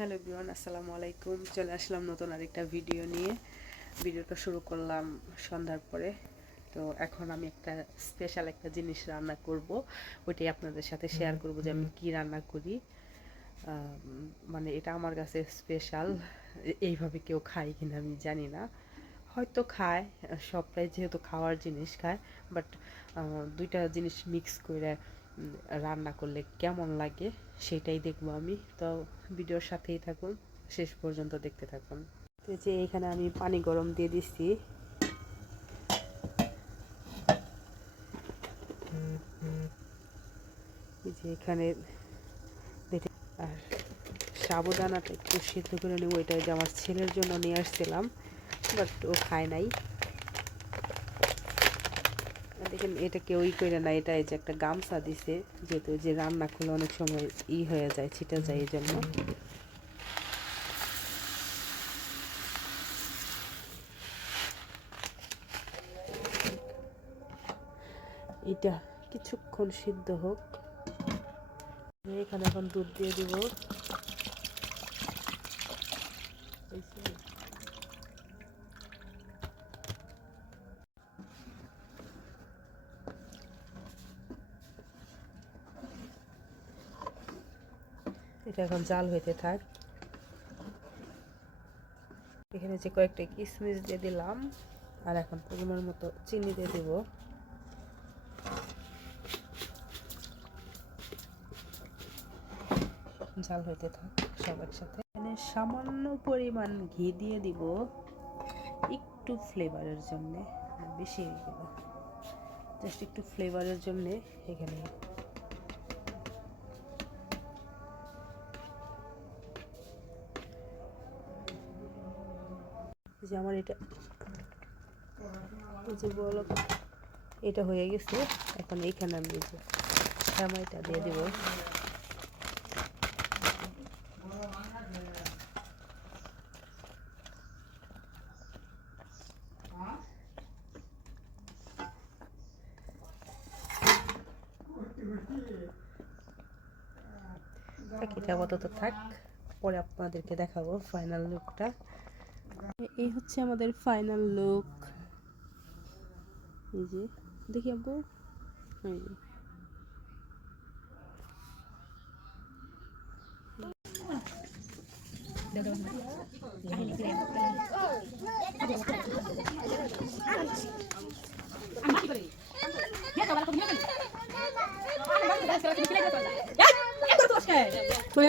Hello বিওয়ান আসসালামু আলাইকুম। চলে আসলাম নতুন আরেকটা ভিডিও নিয়ে। ভিডিওটা শুরু করলাম সন্ধ্যার পরে। তো এখন আমি একটা স্পেশাল একটা জিনিস রান্না করব। ওইটাই আপনাদের সাথে শেয়ার করব যে আমি কি রান্না করি। মানে এটা আমার কাছে স্পেশাল এইভাবে কেউ খায় কিনা আমি জানি না। হয়তো খায়, সবটাই যেহেতু খাওয়ার জিনিস খায় বাট দুইটা জিনিস মিক্স করে রান্না করলে কেমন লাগে সেটাই দেখব আমি। তো ভিডিওর সাথেই থাকুন, শেষ পর্যন্ত দেখতে থাকুন। তো যে এখানে আমি পানি গরম দিয়ে দিচ্ছি। যে এখানে আর সাবুদানাটা একটু সিদ্ধ করে নেব এটা যে আমার ছেলের জন্য নিয়ে আসছিলাম, বাট ও খায় নাই। দেখেন, এটা কেউই করে না, এটা এই যে একটা গামছা দিছে, যেহেতু যে রান্না করলে অনেক সময় ই হয়ে যায়, ছিটে যায় এই জন্য। এটা কিছুক্ষণ সিদ্ধ হোক। এখানে এখন দুধ দিয়ে দিব এই যে। এটা এখন জাল হইতে থাক। এখানে যে কয়েকটা কিশমিশ দিয়ে দিলাম, আর এখন পরিমাণ মতো চিনি দিয়ে দিব। জাল হইতে থাক সবার সাথে। এখানে সামান্য পরিমাণ ঘি দিয়ে দিব, একটু ফ্লেভারের জন্য বেশি দিব। জাস্ট একটু ফ্লেভারের জন্য এখানে যে আমার এটা যে বলো, এটা হয়ে গেছে। এখন এইখানে আমি যে দিয়ে দিব। এটা থাক, পরে আপনাদেরকে দেখাবো ফাইনাল লুকটা এই হচ্ছে আমাদের ফাইনাল লুক এই যে দেখি আব্বু এই যে।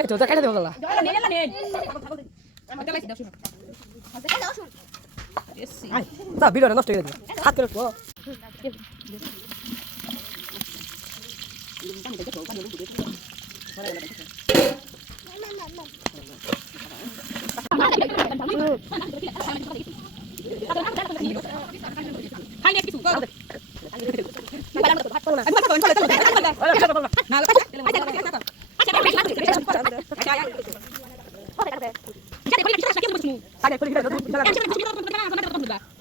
তো কেটে দেবো যা ভিডিওটা নষ্ট করে দিও হাত করে তো আগে করে ভিডিও দুই দেখা দেখা খাচা মেরে বসাম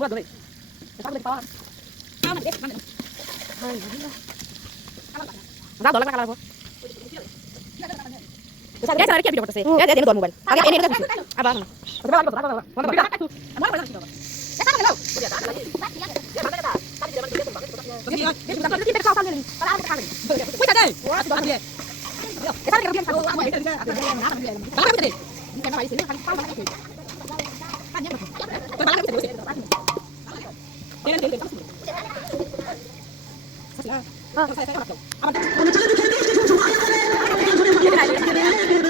Keluar dulu. Mobil. Ini. Abang. Kita kesal kali ada 啊！我们真的就天天就出手，哎呀，太累了，天，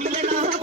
নিলে না